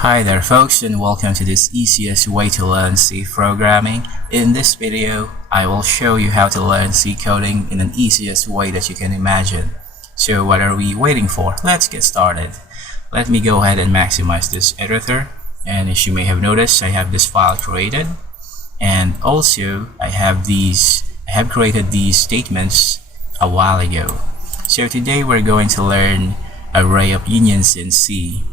Hi there folks, and welcome to this easiest way to learn C programming. In this video, I will show you how to learn C coding in an easiest way that you can imagine. So what are we waiting for? Let's get started. Let me go ahead and maximize this editor, and as you may have noticed, I have this file created, and also I have created these statements a while ago. So today we're going to learn array of unions in C.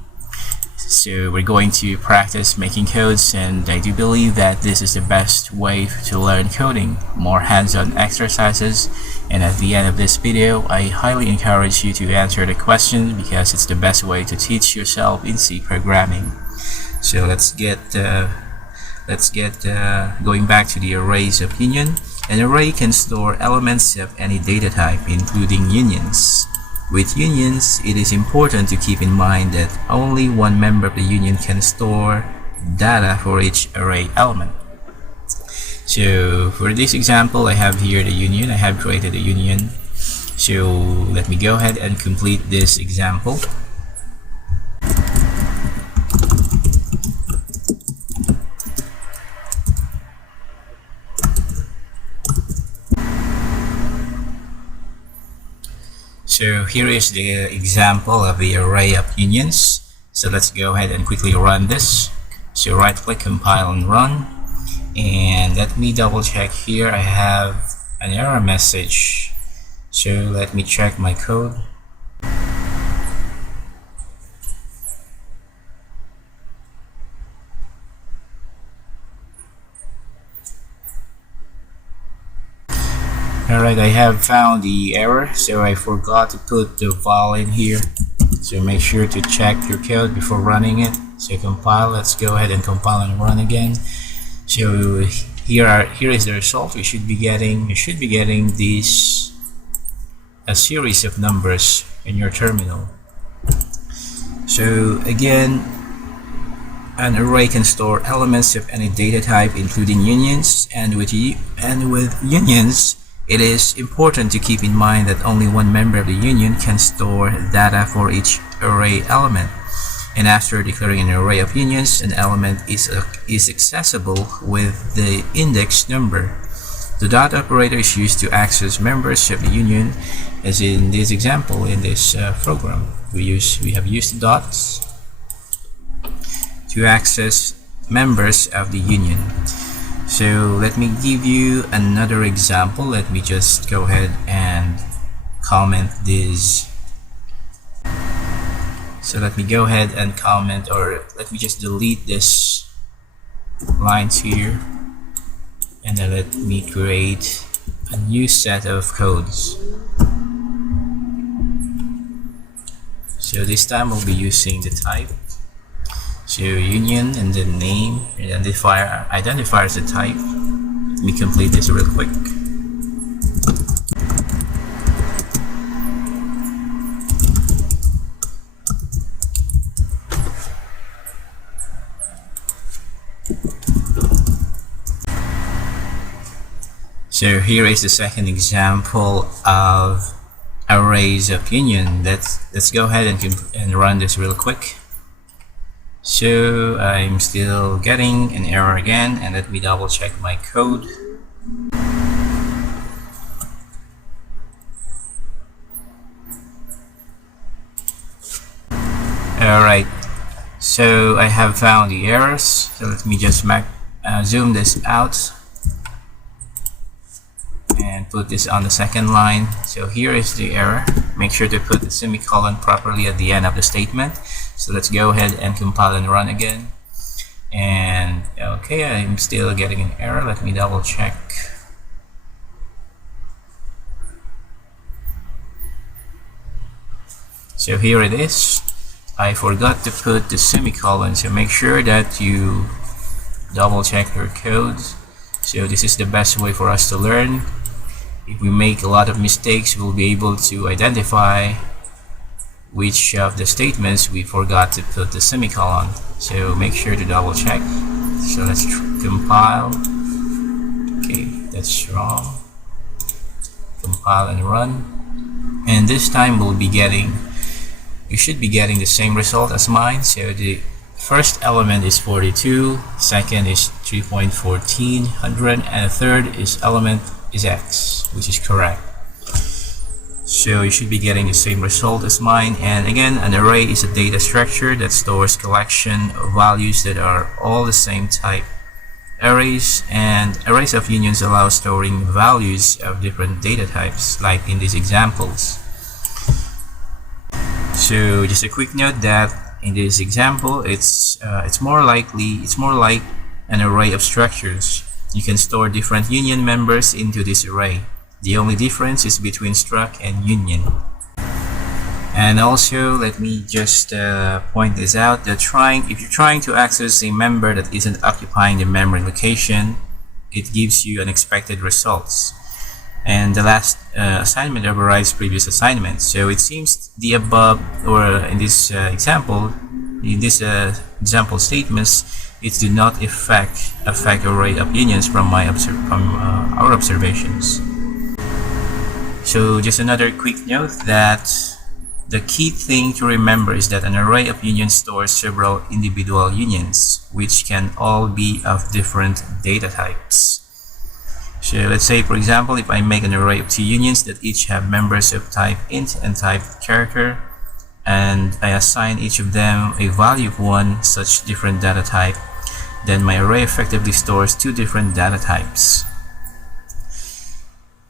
So we're going to practice making codes, and I do believe that this is the best way to learn coding, more hands-on exercises. And at the end of this video, I highly encourage you to answer the question because it's the best way to teach yourself in C programming. So let's get going back to the arrays of union. An array can store elements of any data type, including unions. With unions, it is important to keep in mind that only one member of the union can store data for each array element. So for this example, I have here the union. I have created a union. So let me go ahead and complete this example. So here is the example of the array of unions. So let's go ahead and quickly run this. So right click, compile and run. And let me double check here. I have an error message. So let me check my code. Alright, I have found the error, so I forgot to put the file in here. So make sure to check your code before running it. So compile, let's go ahead and compile and run again. So here is the result. You should be getting these a series of numbers in your terminal. So again, an array can store elements of any data type, including unions, and with unions, it is important to keep in mind that only one member of the union can store data for each array element. And after declaring an array of unions, an element is accessible with the index number. The dot operator is used to access members of the union, as in this example in this program. We have used dots to access members of the union. So let me give you another example. Let me just go ahead and comment this. So let me go ahead and comment, or let me just delete this lines here, and then let me create a new set of codes. So this time we'll be using the type. So union and the name, identifier as a type. Let me complete this real quick. So here is the second example of arrays of union. Let's go ahead and run this real quick. So I'm still getting an error again, and let me double check my code. Alright, so I have found the errors. So let me just zoom this out and put this on the second line. So here is the error. Make sure to put the semicolon properly at the end of the statement. So let's go ahead and compile and run again. And okay, I'm still getting an error. Let me double check. So here it is. I forgot to put the semicolon, so make sure that you double check your code. So this is the best way for us to learn. If we make a lot of mistakes, we'll be able to identify which of the statements we forgot to put the semicolon. So make sure to double check. So let's compile. Okay, that's wrong. Compile and run. And this time you should be getting the same result as mine. So the First element is 42, second is 3.1400, and the third is element is X, which is correct. So you should be getting the same result as mine. And again, an array is a data structure that stores collection of values that are all the same type. Arrays and arrays of unions allow storing values of different data types, like in these examples. So just a quick note that in this example, it's more like an array of structures. You can store different union members into this array. The only difference is between struct and union. And also, let me just point this out that if you're trying to access a member that isn't occupying the memory location, it gives you unexpected results. And the last assignment overrides previous assignments. So it seems the above, or in this example statements, it do not affect array of unions from our observations. So just another quick note that the key thing to remember is that an array of unions stores several individual unions, which can all be of different data types. So let's say, for example, if I make an array of two unions that each have members of type int and type character, and I assign each of them a value of one such different data type, then my array effectively stores two different data types.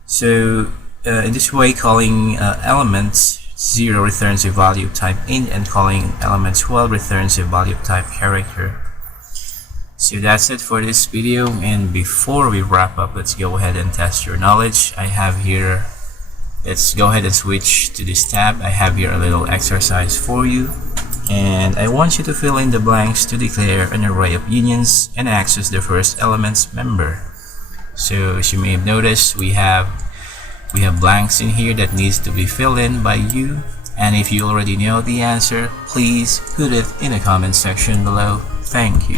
So in this way, calling element 0 returns a value of type int, and calling element 12 returns a value of type character. So that's it for this video, and before we wrap up, let's go ahead and test your knowledge. Let's go ahead and switch to this tab. I have here a little exercise for you, and I want you to fill in the blanks to declare an array of unions and access the first element's member. So as you may have noticed, we have blanks in here that needs to be filled in by you, and if you already know the answer, please put it in the comment section below. Thank you.